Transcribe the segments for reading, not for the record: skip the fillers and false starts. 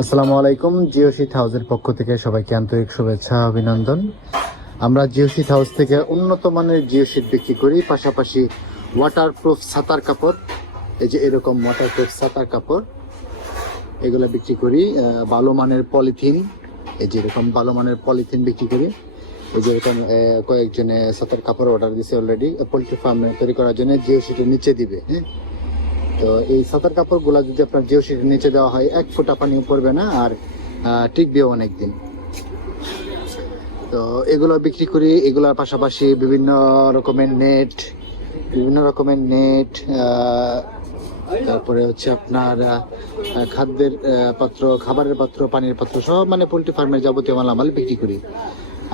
আসসালামু আলাইকুম। জিও শীত হাউসের পক্ষ থেকে সবাইকে আন্তরিক শুভেচ্ছা অভিনন্দন। আমরা জিও শীত হাউস থেকে উন্নত মানের জিও শীত বিক্রি করি, পাশাপাশি ওয়াটারপ্রুফ ছাতার কাপড়, এই যে এরকম ওয়াটারপ্রুফ ছাতার কাপড় এগুলো বিক্রি করি। ভালো মানের পলিথিন, এই যে এরকম ভালো মানের পলিথিন বিক্রি করি। এই যে এরকম কয়েকজনে ছাতার কাপড় অর্ডার দিয়েছে অলরেডি, পোলট্রি ফার্ম তৈরি করার জন্য জিও শীটের নিচে দিবে। হ্যাঁ, তো এই ছাতার কাপড়গুলো যদি আপনার জিও শীটের নিচে দেওয়া হয়, 1 ফোঁটা পানিও পড়বে না আর টিকবেও অনেকদিন। তো এগুলো বিক্রি করি। এগুলোর পাশাপাশি বিভিন্ন রকমের নেট, তারপরে হচ্ছে আপনার খাদ্যের পাত্র, খাবারের পাত্র, পানির পাত্র, সব মানে পোলট্রি ফার্মের যাবতীয় মালামাল বিক্রি করি।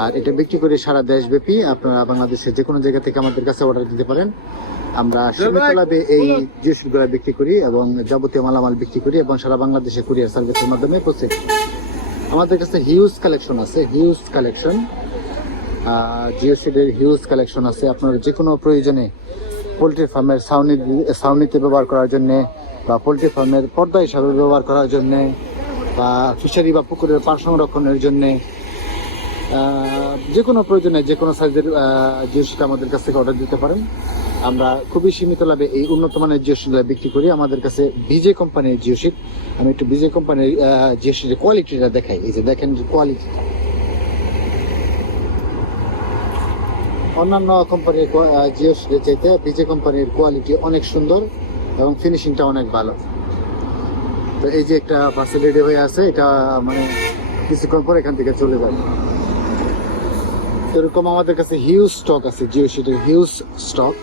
আর এটা বিক্রি করি সারা দেশব্যাপী। আপনারা বাংলাদেশের যে কোনো জায়গা থেকে আমাদের কাছে অর্ডার দিতে পারেন। আমরা সীমিত লাভে এই জিনিসগুলো বিক্রি করি এবং যাবতীয় মালামাল বিক্রি করি এবং সারা বাংলাদেশে কুরিয়ার সার্ভিসের মাধ্যমে পৌঁছে দিই। আমাদের কাছে হিউজ কালেকশন আছে, জিও শীটের হিউজ কালেকশন আছে। আপনার যে কোনো প্রয়োজনে পোলট্রি ফার্মের ছাউনিতে ব্যবহার করার জন্যে, বা পোলট্রি ফার্মের পর্দা হিসাবে ব্যবহার করার জন্যে, বা ফিশারি বা পুকুরের পার সংরক্ষণের জন্যে, যে কোনো প্রয়োজনে যে কোনো সাইজের জিও শীট আমাদের কাছ থেকে অর্ডার দিতে পারেন। আমরা খুবই সীমিত লাভে এই উন্নত মানের জিও শীট বিক্রি করি। আমাদের কাছে বিজে কোম্পানির জিও শীট, আমি একটু বিজে কোম্পানির জিও শীটের কোয়ালিটিটা দেখাই। এই যে দেখেন কোয়ালিটিটা, অন্যান্য কোম্পানির জিও শীটের চাইতে বিজে কোম্পানির কোয়ালিটি অনেক সুন্দর এবং ফিনিশিংটা অনেক ভালো। তো এই যে একটা পার্সেল রেডি হয়ে আছে, এটা মানে কিছুক্ষণ পর এখান থেকে চলে যাবে। এরকম আমাদের কাছে হিউজ স্টক আছে, জিও শীটের হিউজ স্টক।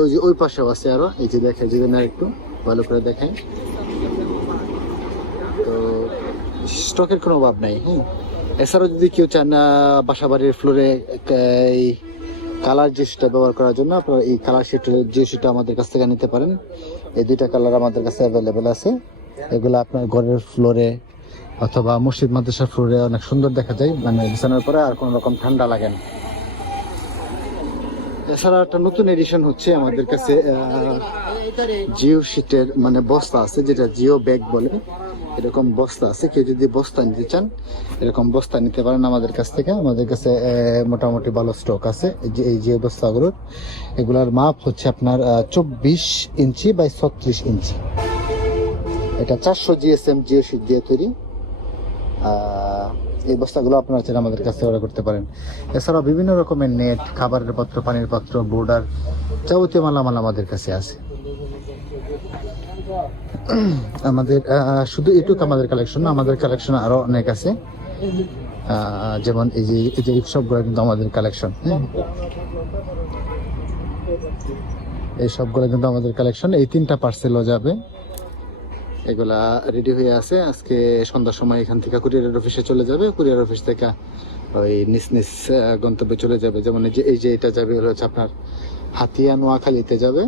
ওই যে ওই পাশেও আছে আরো, এই যে দেখাই যদি না একটু ভালো করে দেখাই, তো স্টকের কোনো অভাব নাই। হ্যাঁ, এছাড়াও যদি কেউ চান বাসা বাড়ির ফ্লোরে এই কালার জিওসিটা ব্যবহার করার জন্য, আপনারা এই কালার জিওসিটা আমাদের কাছ থেকে নিতে পারেন। এই দুইটা কালার আমাদের কাছে অ্যাভেলেবেল আছে। এগুলো আপনার ঘরের ফ্লোরে অথবা মসজিদ মাদ্রাসার ফ্লোরে অনেক সুন্দর দেখা যায়, মানে বিছানার পরে আর কোনো রকম ঠান্ডা লাগে না। এছাড়া একটা নতুন এডিশন হচ্ছে আমাদের কাছে জিও শীটের মানে বস্তা আছে, যেটা জিও ব্যাগ বলে। এরকম বস্তা আছে, কেউ যদি বস্তা নিতে চান এরকম বস্তা নিতে পারেন আমাদের কাছ থেকে। আমাদের কাছে মোটামুটি ভালো স্টক আছে। এই যে বস্তাগুলোর, এগুলার মাপ হচ্ছে আপনার 24 ইঞ্চি বাই 36 ইঞ্চি। এটা 400 GSM জিও শীট দিয়ে তৈরি। এই বস্তাগুলো আপনারা চাইলে আমাদের কাছে অর্ডার করতে পারেন। এছাড়াও বিভিন্ন রকমের নেট, খাবারের পাত্র, পানির পাত্র, বোর্ডার, যাবতীয় মালামাল আমাদের কাছে আছে। আমাদের শুধু এটুকু আমাদের কালেকশন না, আমাদের কালেকশন আরো অনেক আছে। যেমন এই যে সবগুলো কিন্তু আমাদের কালেকশন। এই সবগুলো কিন্তু আমাদের কালেকশন। এই 3টা পার্সেলও যাবে, এগুলা রেডি হয়ে আছে। আজকে সন্ধ্যার সময় এখান থেকে কুরিয়ার অফিসে চলে যাবে। কুরিয়ার অফিস থেকে ওই নিজ নিজ গন্তব্যে চলে যাবে। যেমন এই যে এটা যাবে হচ্ছে আপনার হাতিয়া নোয়াখালীতে যাবে,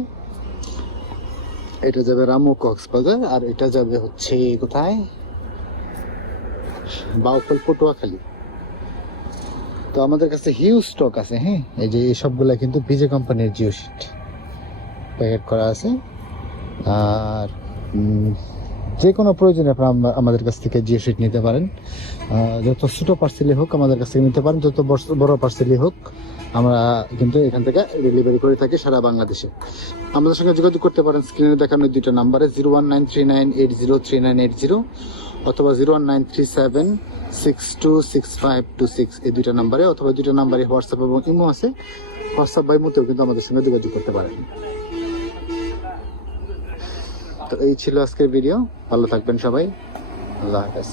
এটা যাবে রামু কক্সবাজার, আর এটা যাবে হচ্ছে কোথায়, বাউফল পটুয়াখালী। তো আমাদের কাছে হিউজ স্টক আছে। হ্যাঁ, এই যে এই সবগুলা কিন্তু বিজে কোম্পানির জিও শীট প্যাকেট করা আছে। আর যে কোনো প্রয়োজনে আপনারা আমাদের কাছ থেকে জিও শীট নিতে পারেন। যত ছোট পার্সেলই হোক আমাদের কাছ থেকে নিতে পারেন, যত বড় পার্সেলই হোক আমরা কিন্তু এখান থেকে ডেলিভারি করে থাকি সারা বাংলাদেশে। আমাদের সঙ্গে যোগাযোগ করতে পারেন স্ক্রিনে দেখানো 2টা নাম্বারে, 01939803980 অথবা 01937626526, এই 2টা নাম্বারে, অথবা 2টা নাম্বারে হোয়াটসঅ্যাপ এবং ইমো আছে। হোয়াটসঅ্যাপ বা ইমোতেও কিন্তু আমাদের সঙ্গে যোগাযোগ করতে পারেন। তো এই ছিল আজকের ভিডিও। ভালো থাকবেন সবাই, আল্লাহ হাফেজ।